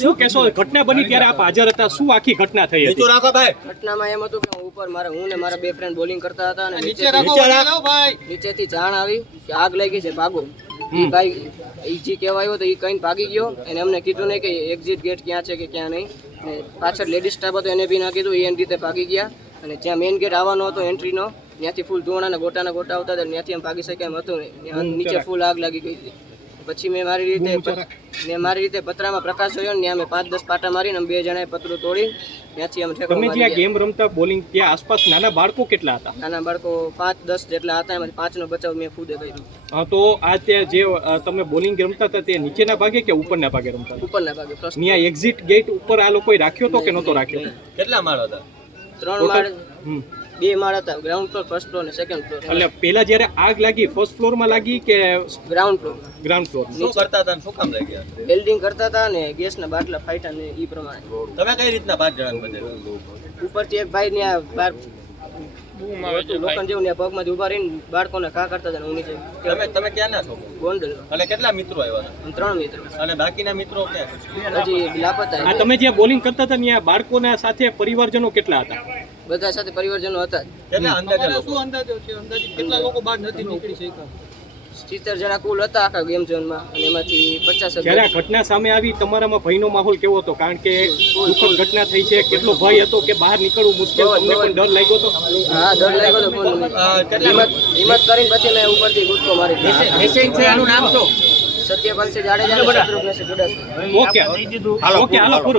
શું કહેશો? ઘટના બની ત્યારે આપ હાજર હતા, શું આખી ઘટના થઈ હતી? ઘટનામાં એમ હતું કે હું ને મારા બે ફ્રેન્ડ બોલિંગ કરતા હતા અને નીચેથી જાણ આવી કે આગ લાગી છે, ભાગો. ઈ ભાઈ જી કહેવાયો તો ઈ કઈ ભાગી ગયો અને અમને કીધું નહીં કે એક્ઝિટ ગેટ ક્યાં છે કે ક્યાં નહીં. અને પાછળ લેડીઝ સ્ટાફ હતો એને બી ના કીધું, એ એની રીતે ભાગી ગયા. અને જ્યાં મેઇન ગેટ આવવાનો હતો એન્ટ્રીનો, ત્યાંથી ફૂલ ધુવાણાના ગોટા આવતા હતા, ત્યાંથી એમ ભાગી શક્યા એમ હતું નહીં. નીચે ફૂલ આગ લાગી ગઈ હતી. પછી મેં મારી રીતે પતરામાં પ્રકાશ જોયો ને ત્યાં મેં 5-10 પાટા મારીને 2 જણાએ પતરું તોડી ત્યાંથી અમે ઠેકો તમે મારી જ્યાં ગયા. ગેમ રમતા બોલિંગ ત્યાં આસપાસ નાના બાળકો કેટલા હતા? નાના બાળકો 5-10 જેટલા હતા, એમાંથી 5નો બચાવ મેં ખુદે કર્યો. તો આ ત્યાં જે તમે બોલિંગ રમતા હતા તે નીચેના ભાગે કે ઉપરના ભાગે રમતા હતા? ઉપરના ભાગે ફર્સ્ટ. ત્યાં એક્ઝિટ ગેટ ઉપર આ લોકોએ રાખ્યો તો કે નહોતો રાખ્યો? કેટલા માળ હતા? 3 માળ, હમ. 2 માળ હતા, ગ્રાઉન્ડ ફ્લોર, ફર્સ્ટ ફ્લોર અને સેકન્ડ ફ્લોર. એટલે પેલા જ્યારે આગ લાગી ફર્સ્ટ ફ્લોરમાં લાગી કે ગ્રાઉન્ડ ફ્લોર. Ground floor? શું કરતા હતા ને શું કામ લઈ ગયા? વેલ્ડિંગ કરતા હતા અને ગેસના બાટલા ફાટ્યા ને ઈ પ્રમાણે. તમે કઈ રીતના 5 જણાને બચાવ્યા? ઉપરથી એક ભાઈ ત્યાં બહાર લોખંડ જેવું ત્યાં પગમાંથી ઉભા રહીને બાળકોને ઘા કરતા હતા ને હું નીચે. તમે ક્યાંના છો? ગોંડલ. અને કેટલા મિત્રો આવ્યા હતા? 3 મિત્રો. અને બાકીના મિત્રો ક્યાં? હજી લાપતા આ તમે જ્યાં બોલિંગ કરતા હતા ત્યાં બાળકોના સાથે પરિવારજનો કેટલા હતા? બધા સાથે પરિવારજનો હતા. કેટલા અંદાજે લોકો? શું અંદાજો છે? અંદાજિત કેટલા લોકો બહાર નથી નીકળી શક્યા? 70 જણા કુલ હતા આખા ગેમ ઝોનમાં અને એમાંથી 50 જ્યારે આ ઘટના સામે આવી તમારામાં ભયનો માહોલ કેવો હતો? કારણ કે દુઃખદ ઘટના થઈ છે, કેટલો ભય હતો કે બહાર નીકળવું મુશ્કેલ, તમને પણ ડર લાગ્યો હતો? હા, ડર લાગ્યો હતો. હિંમત કરીને પછી મેં ઉપરથી કૂદકો મારી દીધો. મિસિંગ છે એનું નામ શું? સત્યપાલસિંહ જાડેજા અને શત્રુઘ્નસિંહ ચુડાસમા. ઓકે હાલો પૂરું.